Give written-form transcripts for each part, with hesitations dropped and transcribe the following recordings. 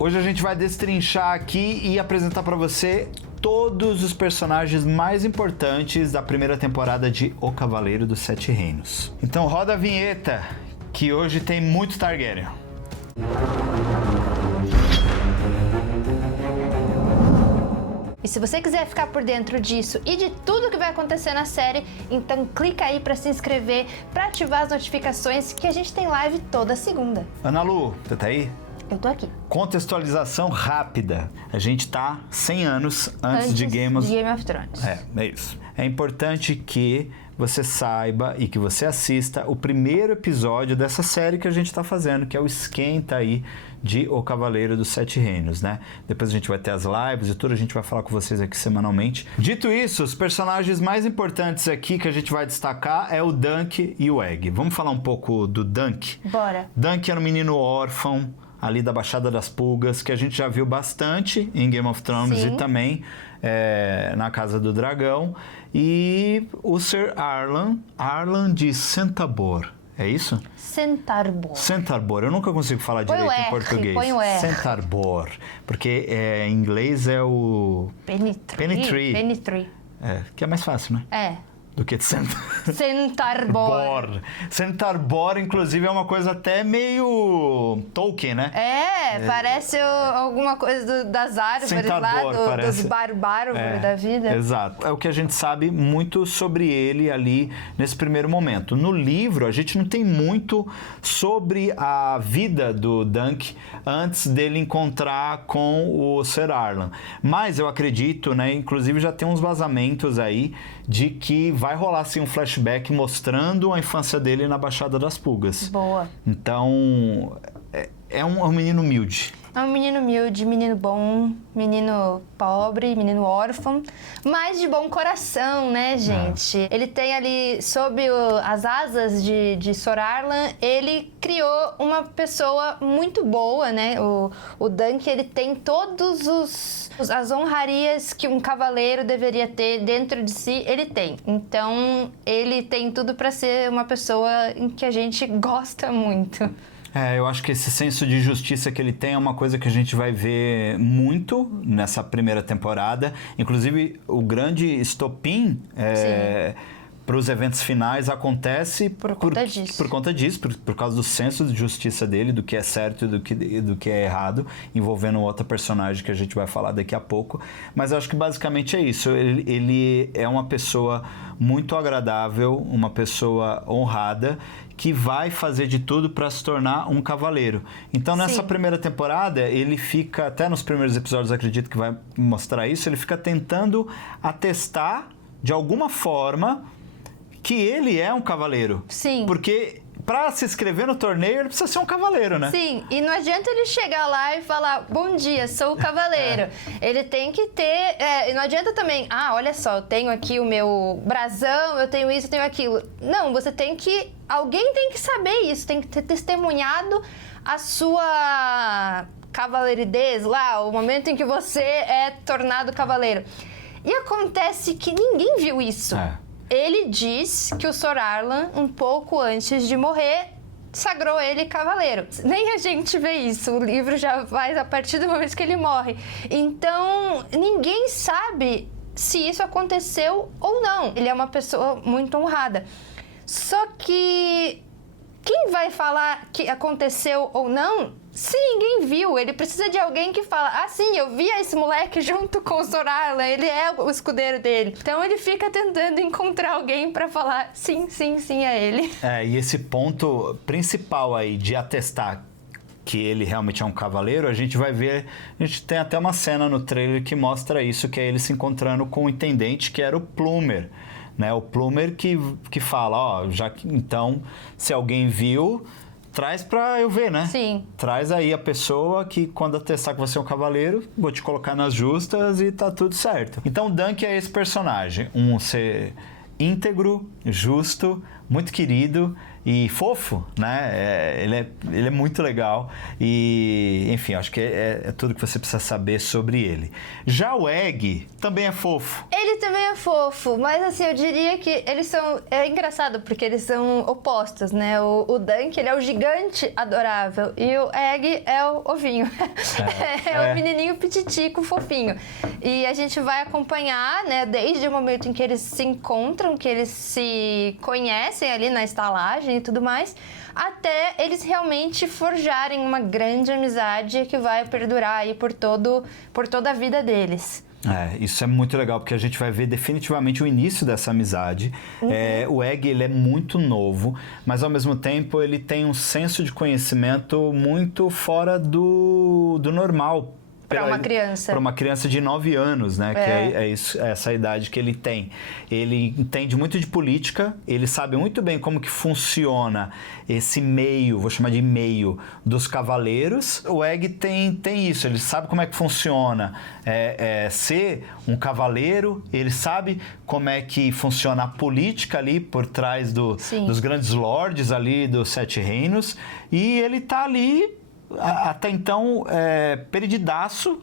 Hoje a gente vai destrinchar aqui e apresentar pra você todos os personagens mais importantes da primeira temporada de O Cavaleiro dos Sete Reinos. Então roda a vinheta, que hoje tem muito Targaryen. E se você quiser ficar por dentro disso e de tudo que vai acontecer na série, então clica aí pra se inscrever, pra ativar as notificações, que a gente tem live toda segunda. Ana Lu, você tá aí? Eu tô aqui. Contextualização rápida. A gente tá 100 anos antes de Game of Thrones. É isso. É importante que você saiba e que você assista o primeiro episódio dessa série que a gente tá fazendo, que é o esquenta aí de O Cavaleiro dos Sete Reinos, né? Depois a gente vai ter as lives e tudo, a gente vai falar com vocês aqui semanalmente. Dito isso, os personagens mais importantes aqui que a gente vai destacar é o Dunk e o Egg. Vamos falar um pouco do Dunk? Bora. Dunk era um menino órfão, ali da Baixada das Pulgas, que a gente já viu bastante em Game of Thrones. Sim. E também na Casa do Dragão. E o Sir Arlan de Centaur. É isso? Centaur. Eu nunca consigo falar direito em português. Põe o R. Centaur. Porque em inglês é o... Pennytree. Que é mais fácil, né? Do que Centaur. Centaur, inclusive, é uma coisa até meio Tolkien, né? Parece alguma coisa das árvores lá, dos bárbaros da vida. Exato. É o que a gente sabe muito sobre ele ali nesse primeiro momento. No livro, a gente não tem muito sobre a vida do Dunk antes dele encontrar com o Sir Arlan. Mas eu acredito, né? Inclusive já tem uns vazamentos aí de que vai rolar assim um flashback mostrando a infância dele na Baixada das Pulgas. Boa. Então, é um menino humilde. É um menino humilde, menino bom, menino pobre, menino órfão, mas de bom coração, né, gente? Ele tem ali, sob as asas de Sir Arlan, ele criou uma pessoa muito boa, né? O Dunk, ele tem todos as honrarias que um cavaleiro deveria ter dentro de si, ele tem. Então, ele tem tudo pra ser uma pessoa em que a gente gosta muito. Eu acho que esse senso de justiça que ele tem é uma coisa que a gente vai ver muito nessa primeira temporada. Inclusive, o grande estopim para os eventos finais acontece por conta disso, por causa do senso de justiça dele, do que é certo e do que é errado, envolvendo outra personagem que a gente vai falar daqui a pouco. Mas eu acho que basicamente é isso. Ele é uma pessoa muito agradável, uma pessoa honrada, que vai fazer de tudo para se tornar um cavaleiro. Então, nessa primeira temporada, ele fica, até nos primeiros episódios, acredito que vai mostrar isso, ele fica tentando atestar, de alguma forma, que ele é um cavaleiro. Sim. Porque para se inscrever no torneio, ele precisa ser um cavaleiro, né? Sim, e não adianta ele chegar lá e falar, bom dia, sou o cavaleiro. Ele tem que ter... e não adianta também, olha só, eu tenho aqui o meu brasão, eu tenho isso, eu tenho aquilo. Não, você tem que... Alguém tem que saber isso, tem que ter testemunhado a sua cavaleiridez lá, o momento em que você é tornado cavaleiro. E acontece que ninguém viu isso. Ele diz que o Sir Arlan, um pouco antes de morrer, sagrou ele cavaleiro. Nem a gente vê isso, o livro já faz a partir do momento que ele morre. Então, ninguém sabe se isso aconteceu ou não. Ele é uma pessoa muito honrada. Só que quem vai falar que aconteceu ou não, se ninguém viu? Ele precisa de alguém que fala, sim, eu vi esse moleque junto com o Sir Arlan, ele é o escudeiro dele. Então ele fica tentando encontrar alguém pra falar, sim, é ele. E esse ponto principal aí de atestar que ele realmente é um cavaleiro, a gente vai ver, a gente tem até uma cena no trailer que mostra isso, que é ele se encontrando com o intendente, que era o Plumer. Né, o Plumer que fala, então, se alguém viu, traz pra eu ver, né? Sim. Traz aí a pessoa que, quando atestar que você é um cavaleiro, vou te colocar nas justas e tá tudo certo. Então, Dunk é esse personagem, um ser íntegro, justo, muito querido e fofo, né? Ele é muito legal e, enfim, acho que é tudo que você precisa saber sobre ele. Já o Egg também é fofo. Ele também é fofo, mas assim, eu diria que eles são... É engraçado, porque eles são opostos, né? O Dunk, ele é o gigante adorável e o Egg é o ovinho. É o menininho pititico, fofinho. E a gente vai acompanhar, né, desde o momento em que eles se encontram, que eles se conhecem ali na estalagem e tudo mais, até eles realmente forjarem uma grande amizade que vai perdurar aí por toda a vida deles. Isso é muito legal, porque a gente vai ver definitivamente o início dessa amizade. O Egg, ele é muito novo, mas ao mesmo tempo ele tem um senso de conhecimento muito fora do normal. Para uma criança. Para uma criança de 9 anos, né? Que é essa idade que ele tem. Ele entende muito de política, ele sabe muito bem como que funciona esse meio, vou chamar de meio, dos cavaleiros. O Egg tem isso, ele sabe como é que funciona ser um cavaleiro, ele sabe como é que funciona a política ali por trás dos grandes lords ali dos 7 reinos, e ele tá ali até então perdidaço,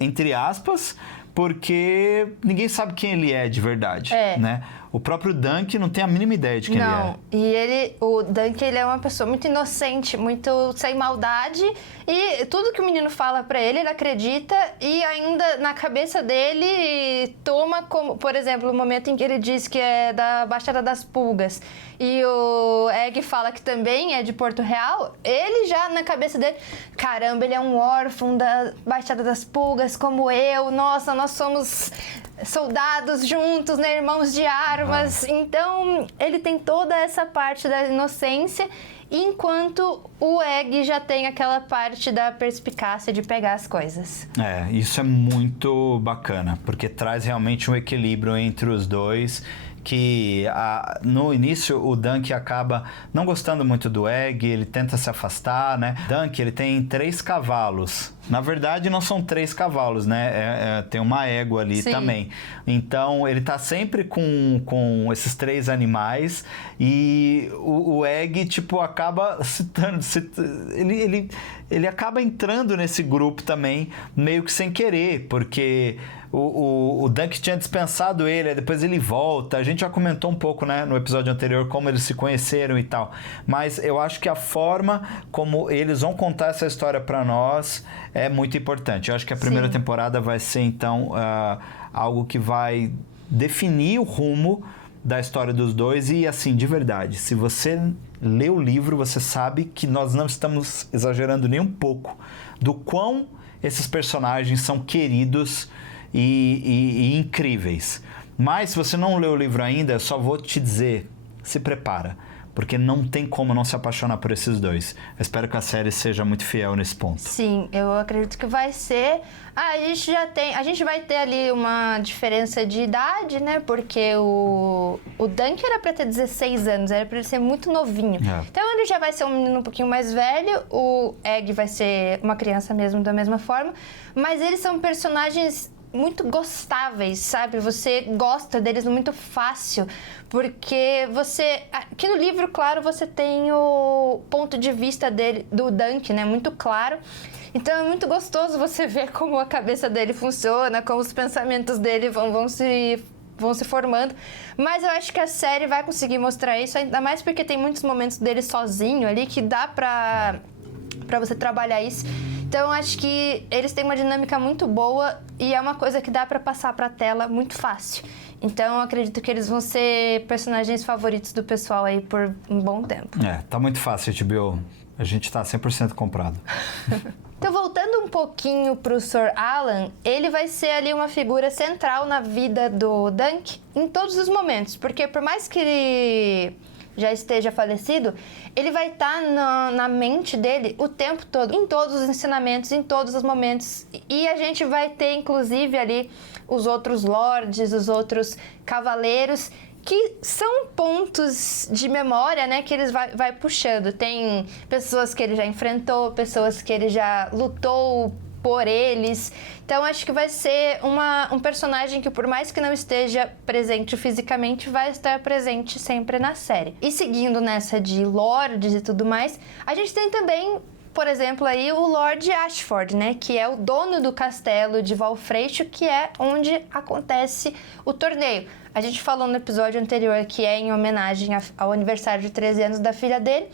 entre aspas, porque ninguém sabe quem ele é de verdade, né? O próprio Dunk não tem a mínima ideia de quem ele é. E o Dunk, ele é uma pessoa muito inocente, muito sem maldade, e tudo que o menino fala pra ele, ele acredita, e ainda na cabeça dele toma como, por exemplo, o momento em que ele diz que é da Baixada das Pulgas, e o Egg fala que também é de Porto Real, ele já na cabeça dele, caramba, ele é um órfão da Baixada das Pulgas como eu, nossa, nós somos soldados juntos, né, irmãos de armas. Então ele tem toda essa parte da inocência, enquanto o Egg já tem aquela parte da perspicácia de pegar as coisas. Isso é muito bacana, porque traz realmente um equilíbrio entre os dois, que no início o Dunk acaba não gostando muito do Egg, ele tenta se afastar, né? Dunk, ele tem 3 cavalos. Na verdade, não são 3 cavalos, né? Tem uma égua ali também. Então, ele tá sempre com esses 3 animais, e o Egg, tipo, acaba ele acaba entrando nesse grupo também, meio que sem querer, porque o Dunk tinha dispensado ele, aí depois ele volta. A gente já comentou um pouco, né, no episódio anterior, como eles se conheceram e tal. Mas eu acho que a forma como eles vão contar essa história pra nós é muito importante. Eu acho que a primeira temporada vai ser, então, algo que vai definir o rumo da história dos dois. E, assim, de verdade, se você lê o livro, você sabe que nós não estamos exagerando nem um pouco do quão esses personagens são queridos e incríveis. Mas se você não leu o livro ainda, eu só vou te dizer, se prepara, porque não tem como não se apaixonar por esses dois. Eu espero que a série seja muito fiel nesse ponto. Sim, eu acredito que vai ser. A gente vai ter ali uma diferença de idade, né? Porque o Dunk era pra ter 16 anos, era pra ele ser muito novinho. Então ele já vai ser um menino um pouquinho mais velho, o Egg vai ser uma criança mesmo, da mesma forma. Mas eles são personagens muito gostáveis, sabe? Você gosta deles muito fácil, porque aqui no livro, claro, você tem o ponto de vista do Dunk, né? Muito claro. Então é muito gostoso você ver como a cabeça dele funciona, como os pensamentos dele vão se formando. Mas eu acho que a série vai conseguir mostrar isso, ainda mais porque tem muitos momentos dele sozinho ali que dá pra você trabalhar isso. Então, acho que eles têm uma dinâmica muito boa e é uma coisa que dá pra passar pra tela muito fácil. Então, eu acredito que eles vão ser personagens favoritos do pessoal aí por um bom tempo. Tá muito fácil, HBO. A gente tá 100% comprado. Então, voltando um pouquinho pro Sir Alan, ele vai ser ali uma figura central na vida do Dunk em todos os momentos. Porque por mais que ele já esteja falecido, ele vai estar na mente dele o tempo todo, em todos os ensinamentos, em todos os momentos. E a gente vai ter, inclusive, ali os outros lords, os outros cavaleiros, que são pontos de memória, né, que eles vai puxando. Tem pessoas que ele já enfrentou, pessoas que ele já lutou por eles. Então acho que vai ser um personagem que, por mais que não esteja presente fisicamente, vai estar presente sempre na série. E seguindo nessa de lords e tudo mais, a gente tem também, por exemplo, aí o Lord Ashford, né? Que é o dono do castelo de Valfreixo, que é onde acontece o torneio. A gente falou no episódio anterior que é em homenagem ao aniversário de 13 anos da filha dele.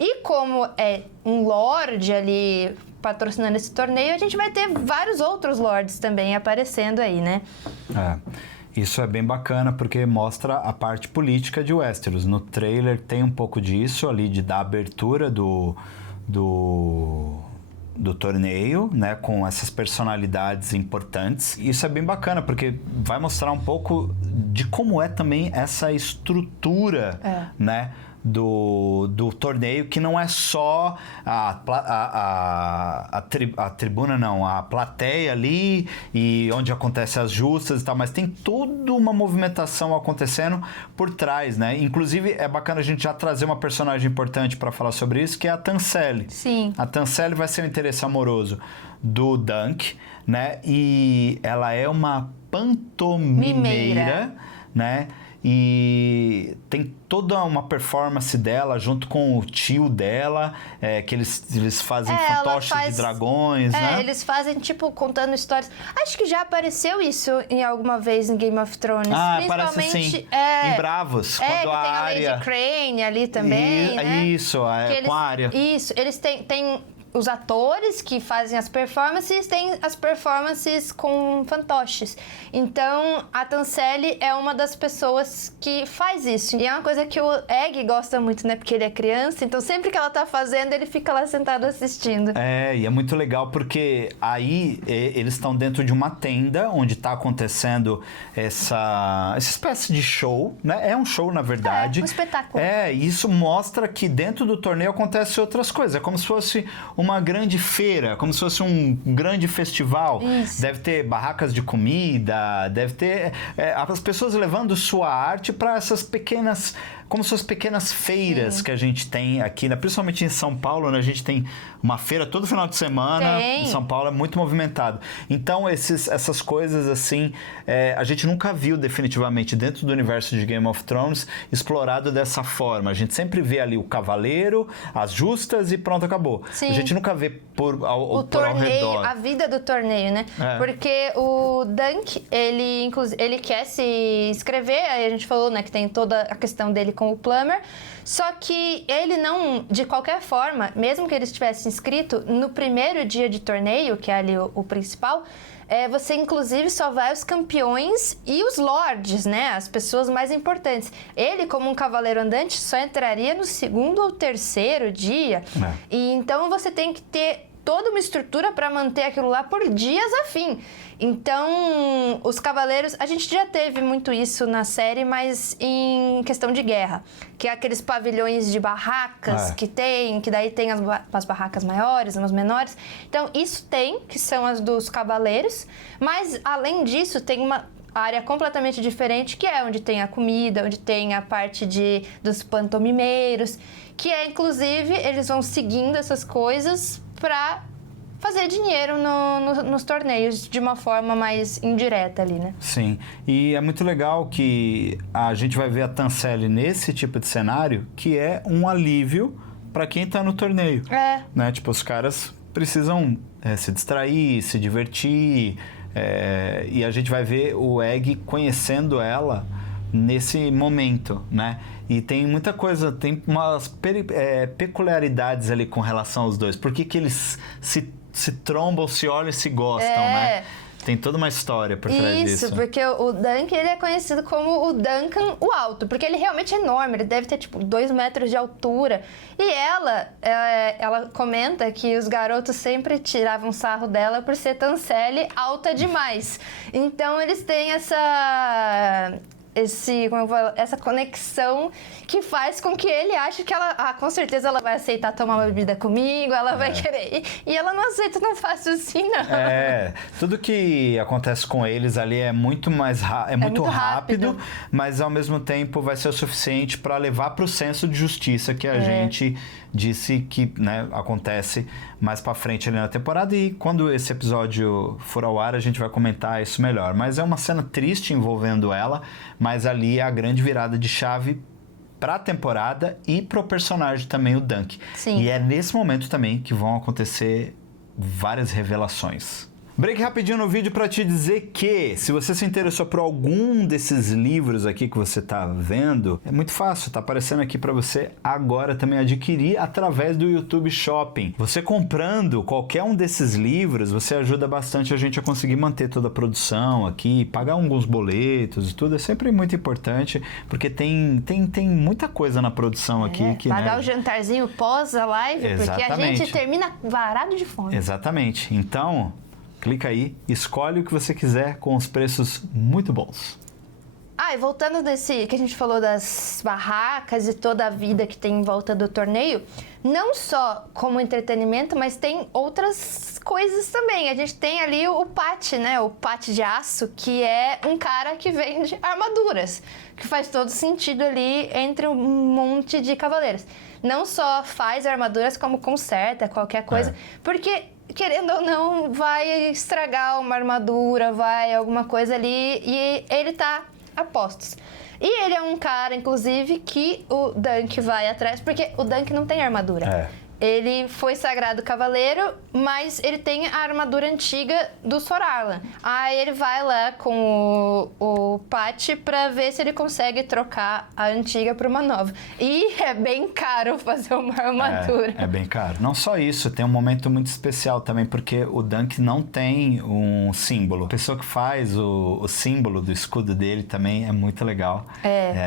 E como é um Lorde ali patrocinando esse torneio, a gente vai ter vários outros Lords também aparecendo aí, né? Isso é bem bacana porque mostra a parte política de Westeros. No trailer tem um pouco disso ali, de dar abertura do torneio, né, com essas personalidades importantes. Isso é bem bacana, porque vai mostrar um pouco de como é também essa estrutura, né, do torneio, que não é só a tribuna, não, a plateia ali e onde acontecem as justas e tal, mas tem toda uma movimentação acontecendo por trás, né? Inclusive, é bacana a gente já trazer uma personagem importante para falar sobre isso, que é a Tanselle. Sim. A Tanselle vai ser o interesse amoroso do Dunk, né? E ela é uma pantomimeira, né? E tem toda uma performance dela junto com o tio dela, que eles fazem fantoches de dragões, né? Eles fazem, tipo, contando histórias. Acho que já apareceu isso em alguma vez em Game of Thrones. Parece sim. Em Bravos, quando que a tem a Arya... Lady Crane ali também, né? Isso, com a Arya. Isso, eles têm os atores que fazem as performances, tem as performances com fantoches. Então, a Tanselle é uma das pessoas que faz isso. E é uma coisa que o Egg gosta muito, né? Porque ele é criança, então sempre que ela tá fazendo, ele fica lá sentado assistindo. E é muito legal porque aí eles estão dentro de uma tenda onde tá acontecendo essa espécie de show, né? É um show, na verdade. Um espetáculo. E isso mostra que dentro do torneio acontecem outras coisas. É como se fosse uma grande feira, como se fosse um grande festival. Isso. Deve ter barracas de comida, deve ter as pessoas levando sua arte para essas pequenas, como se fossem pequenas feiras que a gente tem aqui, né? Principalmente em São Paulo, né? A gente tem uma feira todo final de semana. Em São Paulo é muito movimentado. Então, essas coisas assim, a gente nunca viu definitivamente dentro do universo de Game of Thrones explorado dessa forma. A gente sempre vê ali o cavaleiro, as justas e pronto, acabou. Sim. A gente nunca vê por ao redor. A vida do torneio, né? Porque o Dunk, ele quer se inscrever, aí a gente falou, né, que tem toda a questão dele com o Plummer, só que ele não, de qualquer forma, mesmo que ele estivesse inscrito, no primeiro dia de torneio, que é ali o principal, você inclusive só vai os campeões e os lords, né? As pessoas mais importantes. Ele, como um cavaleiro andante, só entraria no segundo ou terceiro dia. E então você tem que ter toda uma estrutura para manter aquilo lá por dias a fim. Então, os cavaleiros... A gente já teve muito isso na série, mas em questão de guerra. Que é aqueles pavilhões de barracas que daí tem as barracas maiores, umas menores. Então, isso tem, que são as dos cavaleiros. Mas, além disso, tem uma área completamente diferente, que é onde tem a comida, onde tem a parte dos pantomimeiros. Que é, inclusive, eles vão seguindo essas coisas para fazer dinheiro nos torneios de uma forma mais indireta ali, né? Sim, e é muito legal que a gente vai ver a Tanselle nesse tipo de cenário, que é um alívio para quem tá no torneio. Né? Tipo, os caras precisam se distrair, se divertir, e a gente vai ver o Egg conhecendo ela nesse momento, né? E tem muita coisa, tem umas peculiaridades ali com relação aos dois. Por que eles se trombam, se olham e se gostam, né? Tem toda uma história por trás disso. Isso, porque o Duncan, ele é conhecido como o Duncan o Alto, porque ele realmente é enorme, ele deve ter, 2 metros de altura. E ela comenta que os garotos sempre tiravam sarro dela por ser Tanselle alta demais. Então, eles têm essa conexão que faz com que ele ache que ela, com certeza ela vai aceitar tomar uma bebida comigo, ela vai querer. E ela não aceita tão fácil assim, não. Tudo que acontece com eles ali é muito muito rápido, mas ao mesmo tempo vai ser o suficiente para levar para o senso de justiça que a gente disse que, né, acontece mais pra frente ali na temporada, e quando esse episódio for ao ar a gente vai comentar isso melhor. Mas é uma cena triste envolvendo ela, mas ali é a grande virada de chave pra temporada e pro personagem também, o Dunk. Sim. E é nesse momento também que vão acontecer várias revelações. Break rapidinho no vídeo para te dizer que, se você se interessou por algum desses livros aqui que você tá vendo, é muito fácil, tá aparecendo aqui para você agora também adquirir através do YouTube Shopping. Você comprando qualquer um desses livros, você ajuda bastante a gente a conseguir manter toda a produção aqui, pagar alguns boletos e tudo, é sempre muito importante, porque tem muita coisa na produção aqui. Que, pagar, né, o o jantarzinho pós a live, exatamente, porque a gente termina varado de fome. Exatamente. Então, clica aí, escolhe o que você quiser com os preços muito bons. E voltando desse que a gente falou das barracas e toda a vida que tem em volta do torneio, não só como entretenimento, mas tem outras coisas também. A gente tem ali o Pat, né? O Pat de Aço, que é um cara que vende armaduras, que faz todo sentido ali entre um monte de cavaleiros. Não só faz armaduras, como conserta qualquer coisa, porque, querendo ou não, vai estragar uma armadura, vai alguma coisa ali, e ele tá a postos. E ele é um cara, inclusive, que o Dunk vai atrás, porque o Dunk não tem armadura. Ele foi sagrado cavaleiro, mas ele tem a armadura antiga do Sor Arlan. Aí ele vai lá com o Pat pra ver se ele consegue trocar a antiga por uma nova. E é bem caro fazer uma armadura. É bem caro. Não só isso, tem um momento muito especial também, porque o Dunk não tem um símbolo. A pessoa que faz o símbolo do escudo dele também é muito legal.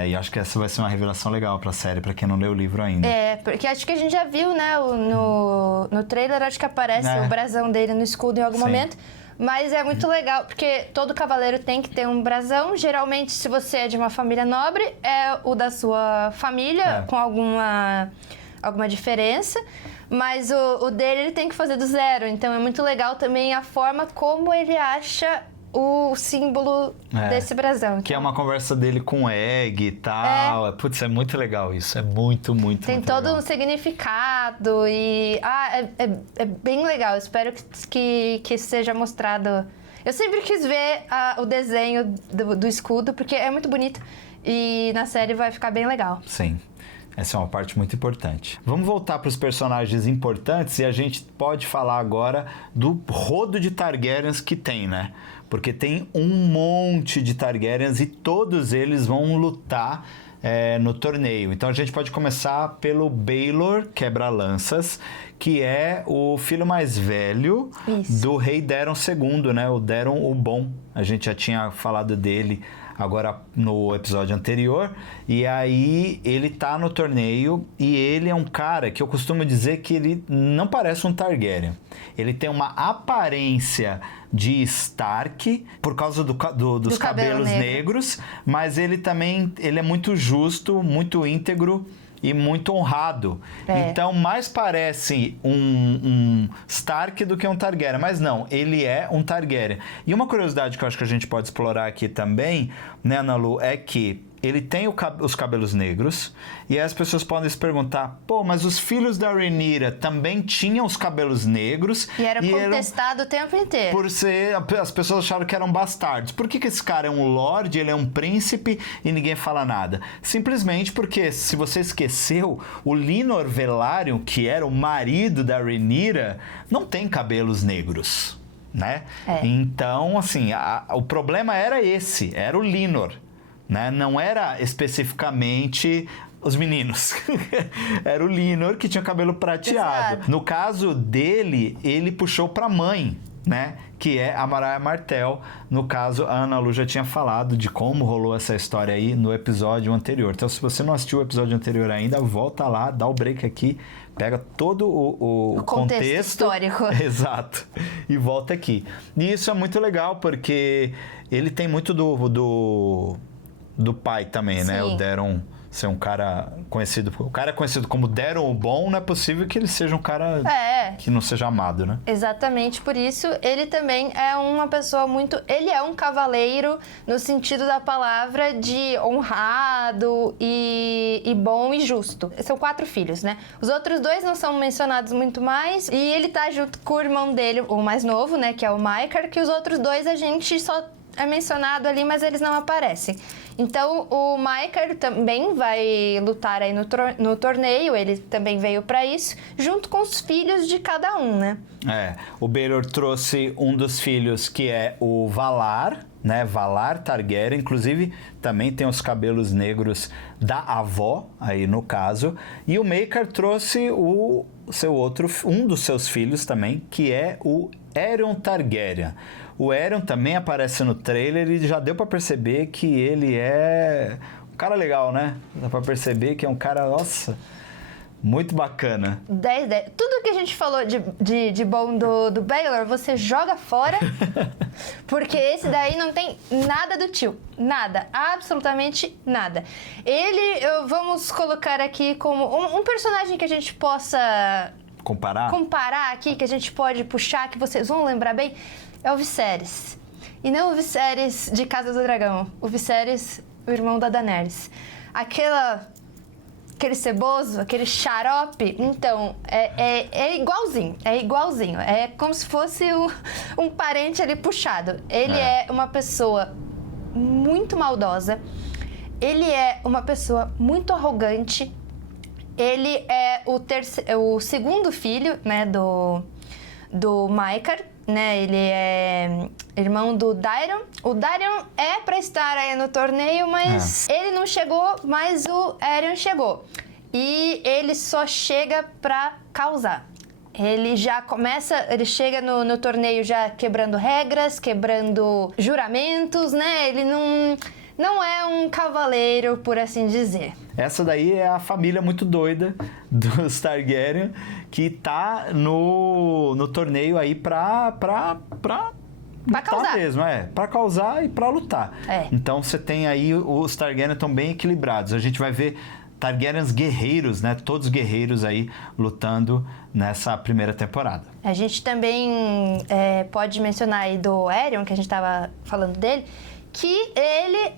E acho que essa vai ser uma revelação legal pra série, pra quem não leu o livro ainda. Porque acho que a gente já viu, né, no trailer, acho que aparece o brasão dele no escudo em algum momento. Mas é muito legal, porque todo cavaleiro tem que ter um brasão. Geralmente, se você é de uma família nobre, é o da sua família, com alguma diferença. Mas o dele, ele tem que fazer do zero. Então, é muito legal também a forma como ele acha o símbolo desse brasão. Então, que é uma conversa dele com o Egg e tal. Putz, é muito legal isso. É muito, muito, tem muito todo legal. um significado e... é bem legal. Espero que seja mostrado. Eu sempre quis ver o desenho do escudo, porque é muito bonito. E na série vai ficar bem legal. Sim. Essa é uma parte muito importante. Vamos voltar para os personagens importantes e a gente pode falar agora do rodo de Targaryens que tem, né? Porque tem um monte de Targaryens e todos eles vão lutar no torneio. Então a gente pode começar pelo Baelor Quebra-Lanças, que é o filho mais velho do rei Daeron II, né? O Daeron o Bom. A gente já tinha falado dele agora no episódio anterior, e aí ele tá no torneio, e ele é um cara que eu costumo dizer que ele não parece um Targaryen. Ele tem uma aparência de Stark, por causa dos cabelos negros, mas ele também é muito justo, muito íntegro e muito honrado. Então, mais parece um Stark do que um Targaryen. Mas não, ele é um Targaryen. E uma curiosidade que eu acho que a gente pode explorar aqui também, né, Ana Lu, é que ele tem os cabelos negros, e aí as pessoas podem se perguntar, mas os filhos da Rhaenyra também tinham os cabelos negros. E era contestado o tempo inteiro. Por ser... As pessoas acharam que eram bastardos. Por que esse cara é um lorde, ele é um príncipe e ninguém fala nada? Simplesmente porque, se você esqueceu, o Lyonor Velaryon, que era o marido da Rhaenyra, não tem cabelos negros, né? Então, assim, o problema era o Lyonor. Né? Não era especificamente os meninos. Era o Lyonor que tinha cabelo prateado. Exato. No caso dele, ele puxou pra mãe, né? Que é a Mariah Martell. No caso, a Ana Lu já tinha falado de como rolou essa história aí no episódio anterior. Então, se você não assistiu o episódio anterior ainda, volta lá, dá o break aqui, pega todo o contexto histórico. Exato. E volta aqui. E isso é muito legal, porque ele tem muito do pai também, né? O Daeron ser um cara conhecido... O cara é conhecido como Daryl o Bom, não é possível que ele seja um cara que não seja amado, né? Exatamente por isso. Ele também é uma pessoa muito... Ele é um cavaleiro no sentido da palavra de honrado e bom e justo. São 4 filhos, né? Os outros 2 não são mencionados muito mais. E ele tá junto com o irmão dele, o mais novo, né? Que é o Maekar, que os outros 2 a gente só é mencionado ali, mas eles não aparecem. Então, o Maekar também vai lutar aí no torneio, ele também veio para isso, junto com os filhos de cada um, né? O Baelor trouxe um dos filhos, que é o Valar, né? Valar Targaryen, inclusive também tem os cabelos negros da avó, aí no caso. E o Maekar trouxe um dos seus filhos também, que é o Aerion Targaryen. O Aerion também aparece no trailer e já deu pra perceber que ele é um cara legal, né? Dá pra perceber que é um cara, nossa, muito bacana. 10. Tudo que a gente falou de bom do Baelor, você joga fora, porque esse daí não tem nada do tio. Nada, absolutamente nada. Vamos colocar aqui como um personagem que a gente possa... Comparar aqui, que a gente pode puxar, que vocês vão lembrar bem, é o Viserys. E não o Viserys de Casa do Dragão. O Viserys, o irmão da Daenerys. Aquele ceboso, aquele xarope. Então, é igualzinho. É igualzinho. É como se fosse um parente ali puxado. Ele é uma pessoa muito maldosa. Ele é uma pessoa muito arrogante. Ele é o segundo filho, né, do Maekar, né? Ele é irmão do Daeron. O Daeron é pra estar aí no torneio, mas ele não chegou, mas o Aerion chegou. E ele só chega pra causar. Ele já começa, ele chega no torneio já quebrando regras, quebrando juramentos, né? Ele não é um cavaleiro, por assim dizer. Essa daí é a família muito doida dos Targaryen, que tá no torneio aí pra causar mesmo, pra causar e pra lutar. Então você tem aí, os Targaryen estão bem equilibrados. A gente vai ver Targaryens guerreiros, né? Todos guerreiros aí lutando nessa primeira temporada. A gente também pode mencionar aí do Aerion, que a gente tava falando dele, que ele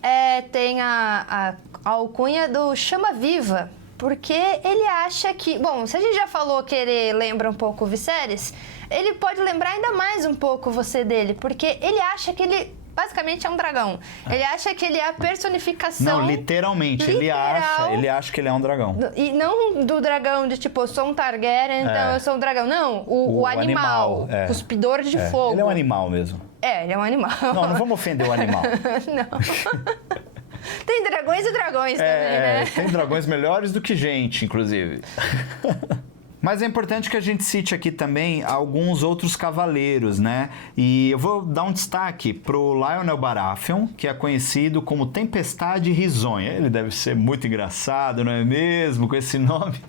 tem a alcunha do chama-viva, porque ele acha que... Bom, se a gente já falou que ele lembra um pouco o Viserys, ele pode lembrar ainda mais um pouco você dele, porque ele acha que ele basicamente é um dragão. Ele acha que ele é a personificação... Não, literalmente. Ele acha que ele é um dragão. E não do dragão de tipo, eu sou um Targaryen, então eu sou um dragão. Não, o animal. Cuspidor de fogo. Ele é um animal mesmo. Ele é um animal. Não vamos ofender o animal. Não. Tem dragões e dragões também, né? Tem dragões melhores do que gente, inclusive. Mas é importante que a gente cite aqui também alguns outros cavaleiros, né? E eu vou dar um destaque pro Lyonel Baratheon, que é conhecido como Tempestade Risonha. Ele deve ser muito engraçado, não é mesmo? Com esse nome.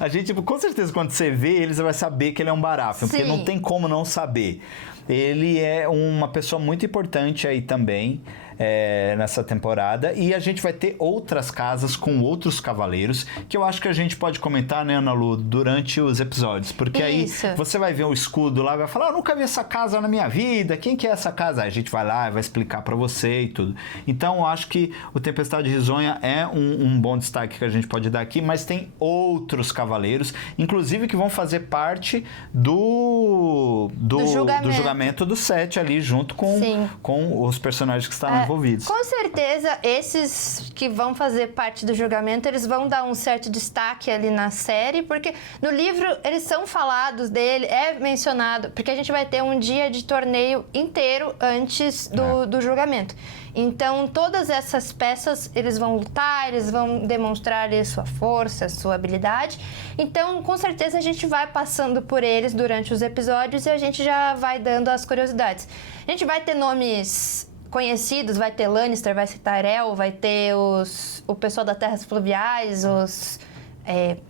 A gente, com certeza, quando você vê ele, você vai saber que ele é um Baratheon, porque não tem como não saber. Ele é uma pessoa muito importante aí também nessa temporada, e a gente vai ter outras casas com outros cavaleiros, que eu acho que a gente pode comentar, né, Ana Lu, durante os episódios, porque aí você vai ver o escudo lá e vai falar, eu nunca vi essa casa na minha vida, quem que é essa casa? Aí a gente vai lá e vai explicar pra você e tudo. Então eu acho que o Tempestade Risonha é um bom destaque que a gente pode dar aqui, mas tem outros cavaleiros, inclusive que vão fazer parte do julgamento do Seth ali, junto com os personagens que estavam envolvidos. Com certeza, esses que vão fazer parte do julgamento, eles vão dar um certo destaque ali na série, porque no livro eles são falados dele, é mencionado, porque a gente vai ter um dia de torneio inteiro antes do julgamento. Então, todas essas peças, eles vão lutar, eles vão demonstrar ali sua força, sua habilidade. Então, com certeza, a gente vai passando por eles durante os episódios e a gente já vai dando as curiosidades. A gente vai ter nomes conhecidos, vai ter Lannister, vai ter Tyrell, vai ter o pessoal das Terras Fluviais,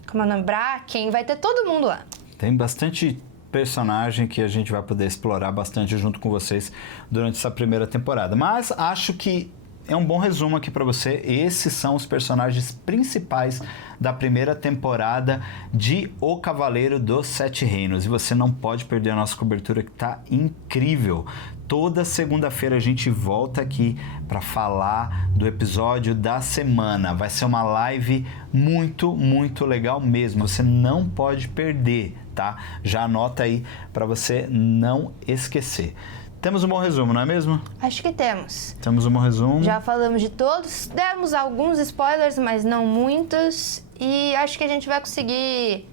como é o nome? Bracken, vai ter todo mundo lá. Tem bastante personagem que a gente vai poder explorar bastante junto com vocês durante essa primeira temporada. Mas acho que é um bom resumo aqui para você. Esses são os personagens principais da primeira temporada de O Cavaleiro dos Sete Reinos. E você não pode perder a nossa cobertura, que tá incrível. Toda segunda-feira a gente volta aqui para falar do episódio da semana. Vai ser uma live muito, muito legal mesmo. Você não pode perder, tá? Já anota aí para você não esquecer. Temos um bom resumo, não é mesmo? Acho que temos. Temos um bom resumo. Já falamos de todos, demos alguns spoilers, mas não muitos. E acho que a gente vai conseguir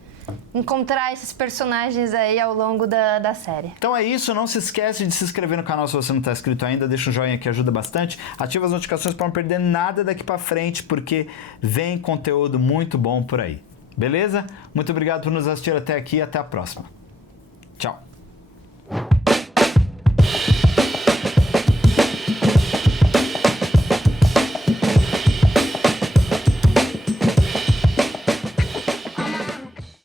encontrar esses personagens aí ao longo da série. Então é isso, não se esquece de se inscrever no canal se você não está inscrito ainda, deixa um joinha que ajuda bastante, ativa as notificações para não perder nada daqui para frente, porque vem conteúdo muito bom por aí. Beleza? Muito obrigado por nos assistir até aqui e até a próxima. Tchau!